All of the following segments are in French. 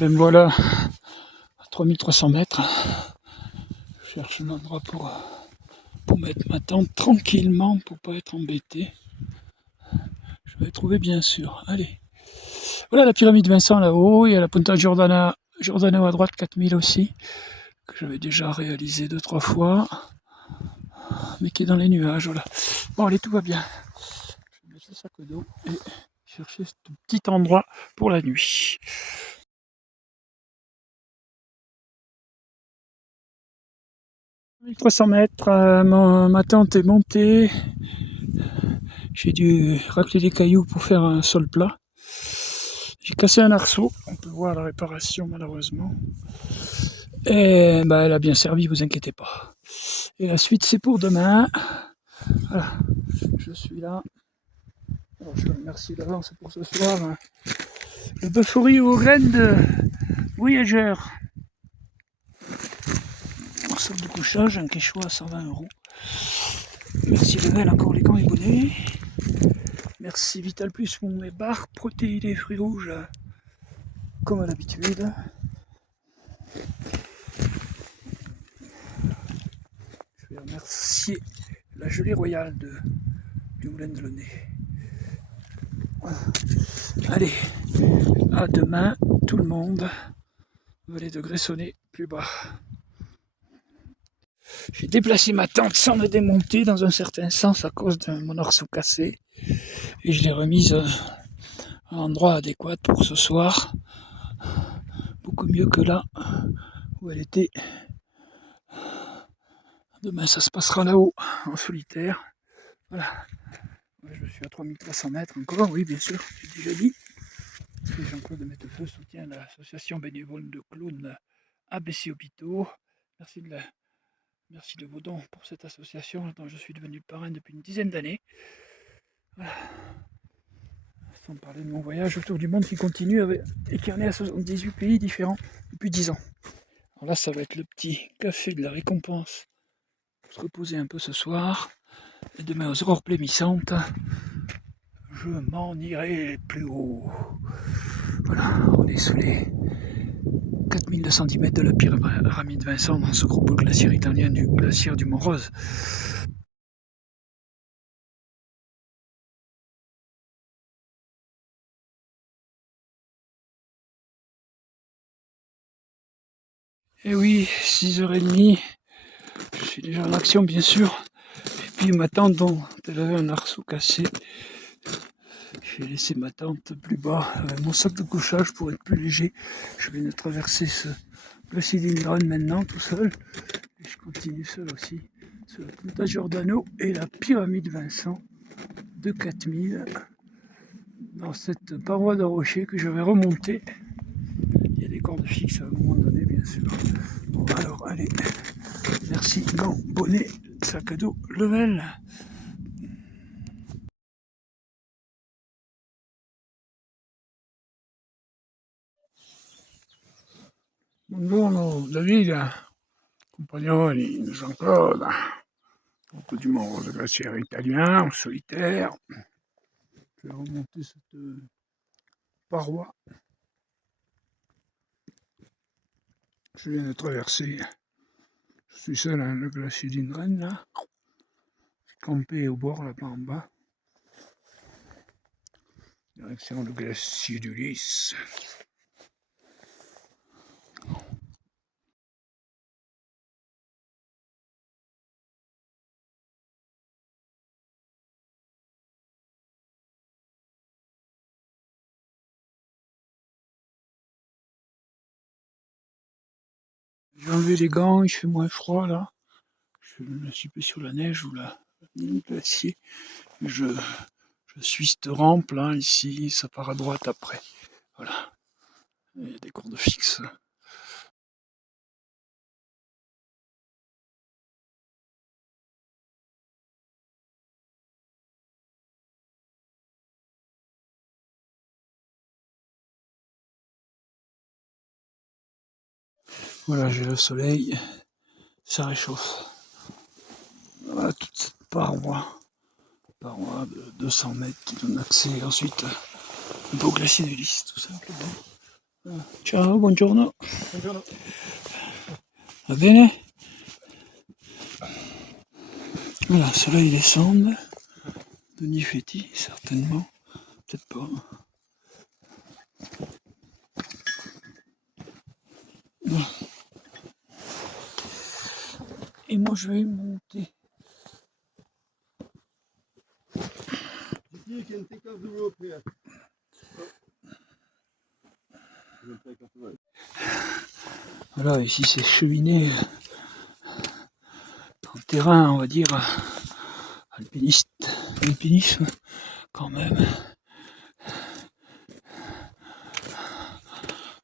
Ben voilà, à 3300 mètres, je cherche un endroit pour mettre ma tente tranquillement, pour pas être embêté. Je vais trouver bien sûr. Allez. Voilà la pyramide Vincent là-haut, il y a la Punta Giordano à droite, 4000 aussi, que j'avais déjà réalisé 2-3 fois, mais qui est dans les nuages, voilà. Bon allez, tout va bien. Je vais mettre le sac d'eau et chercher ce petit endroit pour la nuit. 1300 mètres, ma tente est montée. J'ai dû racler des cailloux pour faire un sol plat. J'ai cassé un arceau, on peut voir la réparation malheureusement. Et bah, elle a bien servi, vous inquiétez pas. Et la suite c'est pour demain. Voilà, je suis là. Alors, je vous remercie d'avance pour ce soir. Le bœuf au riz aux graines de Voyager. Morceau de couchage, un quechua à 120 €. Merci Level, encore les gants et bonnets. Merci Vital Plus pour mes barres protéinées fruits rouges, comme à l'habitude. Je vais remercier la gelée royale du Moulin de Launay. Allez, à demain tout le monde. Venez de Gressonner plus bas. J'ai déplacé ma tente sans la démonter dans un certain sens à cause de mon arceau cassé. Et je l'ai remise à l'endroit adéquat pour ce soir. Beaucoup mieux que là où elle était. Demain ça se passera là-haut, en solitaire. Voilà. Je suis à 3300 mètres encore, oui bien sûr, j'ai déjà dit. Jean-Claude Mettefeu soutient l'association bénévole de clowns ABC Hôpitaux. Merci de vos dons pour cette association dont je suis devenu le parrain depuis une dizaine d'années. Voilà. Sans parler de mon voyage autour du monde qui continue et qui en est à 78 pays différents depuis 10 ans. Alors là, ça va être le petit café de la récompense pour se reposer un peu ce soir. Et demain aux aurores blêmissantes, je m'en irai plus haut. Voilà, on est sous les 4210 mètres de la pyramide Vincent dans ce groupe glaciaire italien du glaciaire du Mont Rose. Et oui, 6h30, je suis déjà en action bien sûr. Et puis ma tente dont elle avait un arceau cassé, j'ai laissé ma tente plus bas avec mon sac de couchage pour être plus léger. Je viens de traverser ce glacier d'Indran maintenant tout seul. Et je continue seul aussi sur la Punta Giordano et la pyramide Vincent de 4000 dans cette paroi de rocher que je vais remonter. Il y a des cordes fixes à un moment donné bien sûr. Bon alors allez, merci, gants, bonnet, sac à dos, level. Buongiorno David, compagnoni de Jean-Claude, autour du Mont Rose glaciaire italien, en solitaire. Je vais remonter cette paroi. Je viens de traverser, je suis seul, hein, le glacier d'Indran là, campé au bord là-bas en bas. Direction le glacier d'Ulysse. J'ai enlevé les gants, il fait moins froid là. Je ne suis plus sur la neige ou le glacier. Je suis cette rampe là, ici, ça part à droite après. Voilà. Il y a des cordes fixes. Voilà, j'ai le soleil, ça réchauffe. Voilà toute cette paroi de 200 mètres qui donne accès ensuite au glacier d'Ulysse, tout simplement. Ciao, buongiorno. Buongiorno. Va bene? Voilà, le soleil descend. Denis Féti, certainement. Peut-être pas. Voilà. Et moi, je vais monter. Voilà, ici c'est cheminée en terrain, on va dire, alpinisme quand même.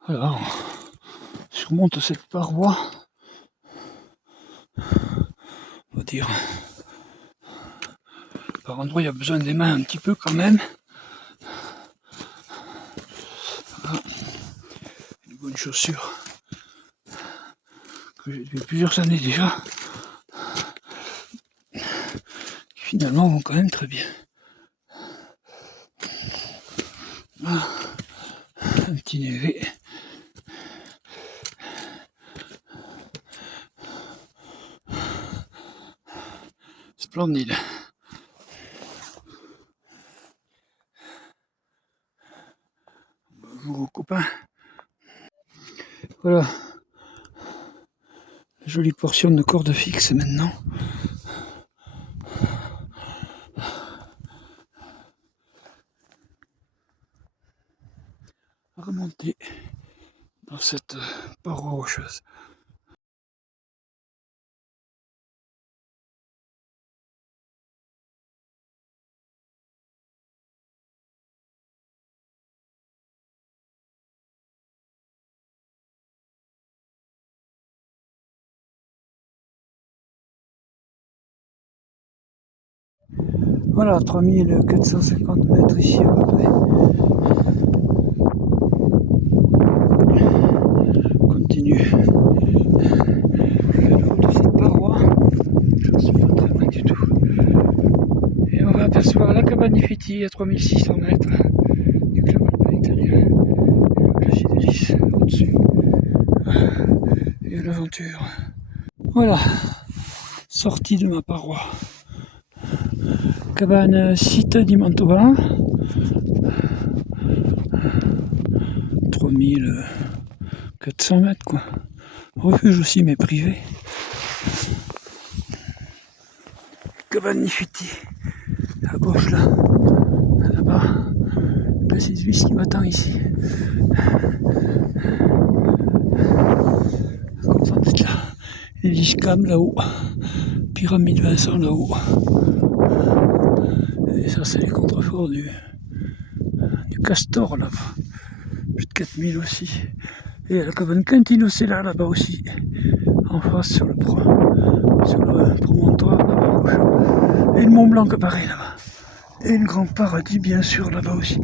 Voilà, on surmonte cette paroi, on va dire. Par endroit, il y a besoin des mains un petit peu quand même. Voilà. Une bonne chaussure que j'ai depuis plusieurs années déjà, qui finalement vont quand même très bien. Voilà. Un petit névé. Splendide. Bonjour aux copains. Voilà. Jolie portion de corde fixe maintenant. Remonter dans cette paroi rocheuse. Voilà, 3450 mètres ici à peu près. On continue le long de cette paroi. Je ne suis pas très loin du tout. Et on va apercevoir la cabane di Féti à 3600 mètres du club alpin italien. Et le glacier de Lys au-dessus. Et l'aventure. Voilà, sortie de ma paroi. Cabane site di Mantova. 3400 mètres quoi. Refuge aussi mais privé. Cabane di Féti. À gauche là-bas. Le glacier de Lys qui m'attend ici. Content d'être là. Et l'ISCAM là-haut. Pyramide Vincent là-haut. Et ça c'est les contreforts du Castor là-bas. Plus de 4000 aussi. Et la cabane Quintino c'est là-bas aussi. En face sur le promontoire là-bas à gauche. Et le Mont Blanc pareil là-bas. Et le Grand Paradis bien sûr là-bas aussi.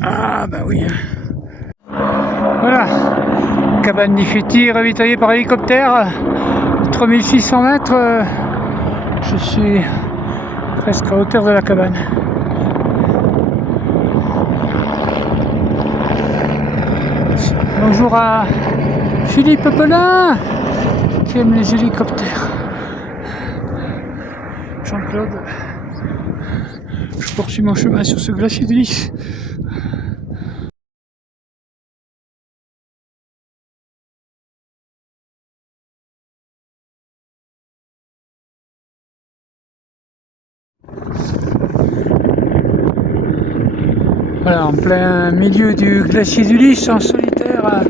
Ah bah oui. Voilà. Cabane di Féti ravitaillée par hélicoptère. 3600 mètres. Je suis presque à hauteur de la cabane. Bonjour à Philippe Pelin qui aime les hélicoptères. Jean-Claude. Je poursuis mon chemin sur ce glacier de Lys. Voilà, en plein milieu du glacier du Lys, en solitaire.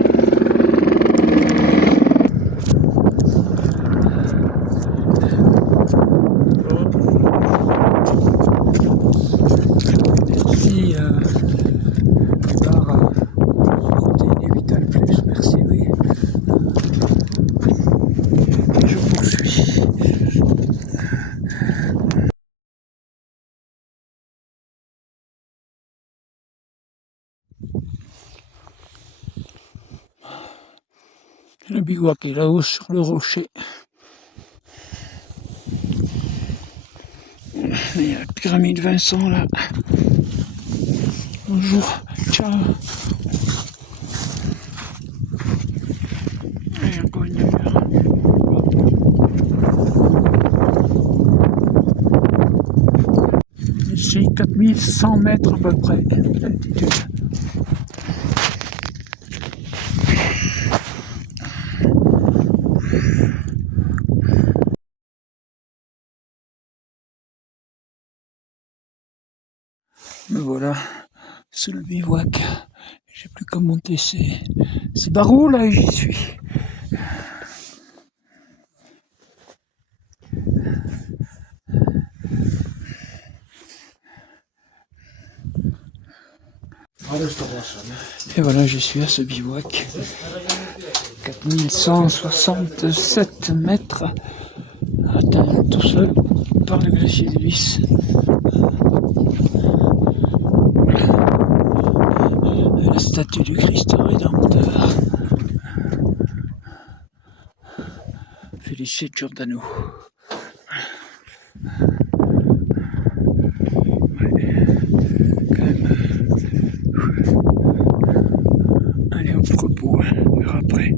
Merci par Protéines Vital Plus, merci, oui. Et je poursuis. Le bivouac est là-haut sur le rocher. Il y a la pyramide Vincent là. Bonjour, ciao. 4100 mètres à peu près d'altitude. Me voilà sous le bivouac. J'ai plus qu'à monter ces barreaux là et j'y suis. Et voilà, je suis à ce bivouac. 4167 mètres atteint tout seul par le glacier de Lys. Et la statue du Christ Rédempteur. Felice Giordano. Quand même. Allez, on se repose, on verra après.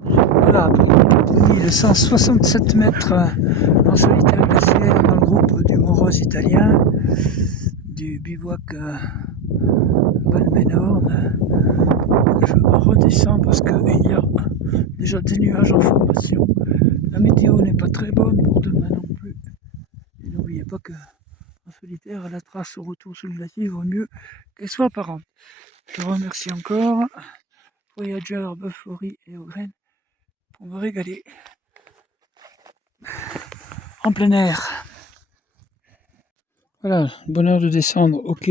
Voilà, après 4167 mètres en solitaire glaciaire dans le groupe du Moroz italien, du bivouac Balmenhorn, je redescends parce qu'il y a déjà des nuages en formation. La météo n'est pas très bonne pour demain non plus. Et n'oubliez pas que en solitaire, la trace au retour sur le glacier vaut mieux qu'elle soit apparente. Je remercie encore Voyageur, Buffori et Ogren pour me régaler en plein air. Voilà, bonheur de descendre, ok.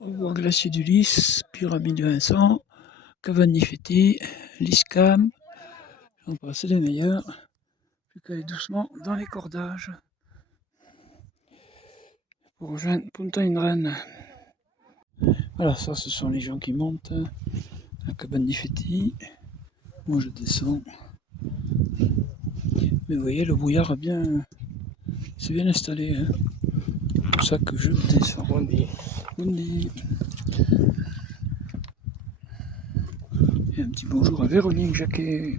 Au revoir glacier du Lys, pyramide de Vincent, Cavani-Fetti, Liscam, j'en passe les meilleurs. Plus qu'à aller doucement dans les cordages pour rejoindre Punta Inren. Voilà, ça ce sont les gens qui montent à Cavani-Fetti. Moi je descends. Mais vous voyez, le brouillard a bien, c'est bien installé. Hein. C'est pour ça que je descends. Buondì. Et un petit bonjour à Véronique Jacquet.